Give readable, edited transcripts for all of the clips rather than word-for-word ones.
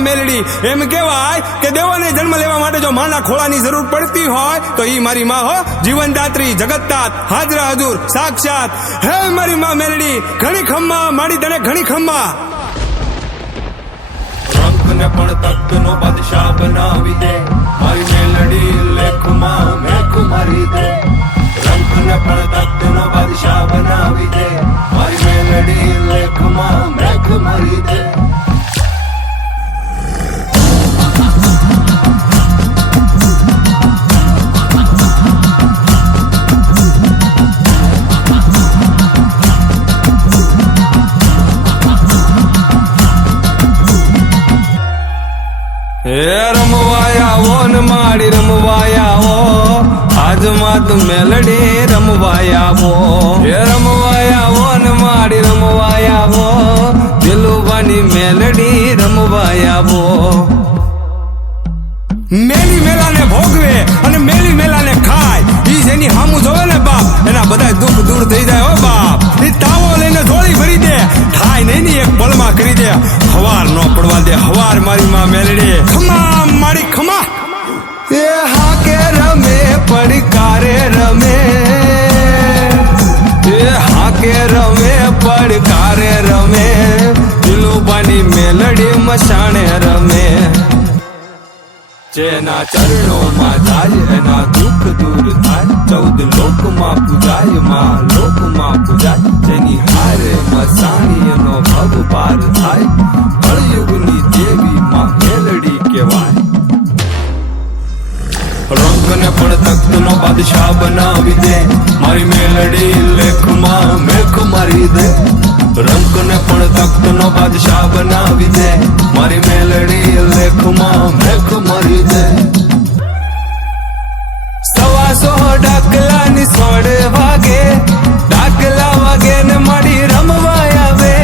માં મેલડી. એમ કહેવાય કે દેવોને જન્મ લેવા માટે જો માના ખોળાની જરૂર પડતી હોય તો ઈ મારી માં હો, જીવનદાત્રી, જગતદાત, હાજરા હજુર, સાક્ષાત. હે મારી માં મેલડી, ઘણી ખમ્મા માડી તને ઘણી ખમ્મા. રંગને પણ તખ્તનો બાદશાહ બનાવી દે, મારી મેલડી લેખમાં મેખ મારી દે. રંગને પણ તખ્તનો બાદશાહ બનાવી દે, મારી મેલડી લેખમાં મેખ મારી દે. હે રમવાયા ઓ ને માડી રમવાયા ઓ, આજ માત મેલડી રમવાયા ઓ. હે રમવાયા ઓ ને માડી રમવાયા ઓ, દિલુબાની મેલડી રમવાયા ઓ. મેલી મેલાને ભોગવે અને મેલી મેલાને ખાય, ઈ જેની હામું જોવે ને બાપ, એના બધા દુઃખ દૂર થઈ જાય હો બાપ. ઈ તાવો લઈને થોડી ભરી દે, થાય નહીં ની એક પલમાં કરી દે. હવાર નો પડવા દે હવાર મારી માં મેલડી. ખમા મારી ખમા. એ હા કે રમે પડકારે રમે, એ હા કે રમે પડકારે રમે, દિલુબાની મેલડી મસાણે રમે. જેના ચરણોમાં જાય એના દુઃખ દૂર થાય, 14 લોકમાં પૂજાય માં લોકમાં પૂજાય. જેની હારે મસાણી એનો ભવ પાર થાય, કળયુગની દેવી માં મેલડી કહેવાય. રંગને પણ તખ્તનો બાદશાહ બનાવી દે, મારી મેલડી લેખમાં મેખ મારી દે. રંગને પણ તખ્તનો બાદશાહ બનાવી દે, મારી મેલડી લેખમાં મેખ મારી દે. 125 ડાકલાની 16 વાગે, ડાકલા વાગે ને માડી રમવા આવે.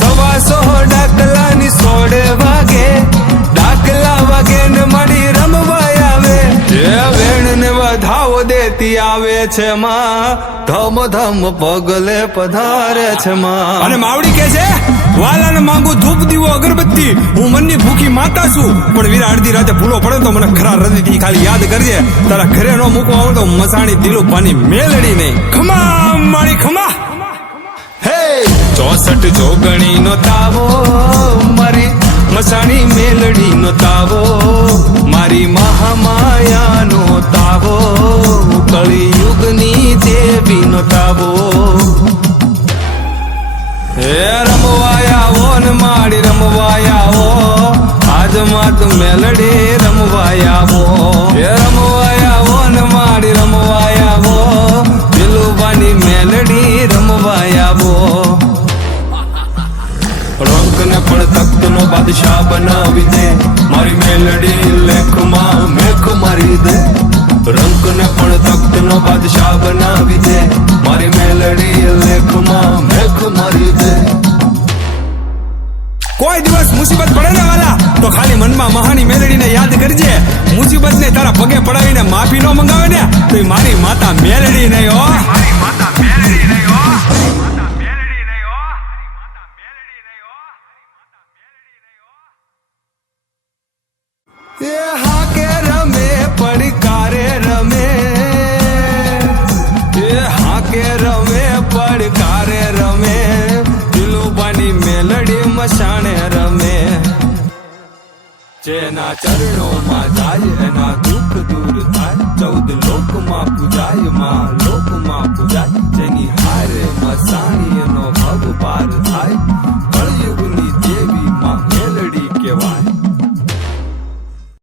125 ડાકલાની 16 વાગે, ડાકલા વાગે ને માડી રમવા આવે. એ વેણ ને વધાવો દેતી આવે છે માં, ધમ ધમ પગલે પધારે છે માં. અને માવડી કે છે વાલાને માંગુ ધૂપ દીવો અગરબત્તી, હું મનની ભૂખી માતા છું, પણ વીરા અડધી રાતે ભૂલો પડે તો મને ખરા હૃદયથી ખાલી યાદ કરજે. તારા ઘરે નો મૂકવા આવે તો મસાણી દિલુબાની મેલડી નહીં. ખમા મારી ખમા. હે 64 જોગણી નો તાવો, મારી મસાણી મેલડી નો તાવો, મારી મહામાયા નો તાવો, કળિયુગની દેવી નો તાવો. હે રમવાયા ઓ ને માડી રમવાયા ઓ, આજ માત મેલડી રમવાયા ઓ. હે રમવાયા ઓ ને માડી રમવાયા ઓ, દિલુબાની મેલડી રમવાયા ઓ. રંગને પણ તખ્તનો બાદશાહ બનાવી દે, મારી મેલડી લેખમાં મેખ મારી દે. રંગને પણ તખ્તનો બાદશાહ બનાવી દે, મારી મેલડી લેખમાં મેખ મારી દે. કોઈ દિવસ મુસીબત પડે ને વાલા તો ખાલી મનમાં મહાની મેલડીને યાદ કરજે. મુસીબત ને તારા પગે પડાવીને માફી નો મંગાવે ને તો એ મારી માતા મેલડી નહીં હો. મારી માતા મેલડી નહીં હો. એ હા કે રમે પડકારે રમે, એ હા કે રમે પડકારે રમે, દિલુબાની મેલડી મસાણે રમે. જેના ચરણોમાં જાય એના દુઃખ દૂર થાય, 14 લોકમાં પૂજાય માં લોકમાં પૂજાય.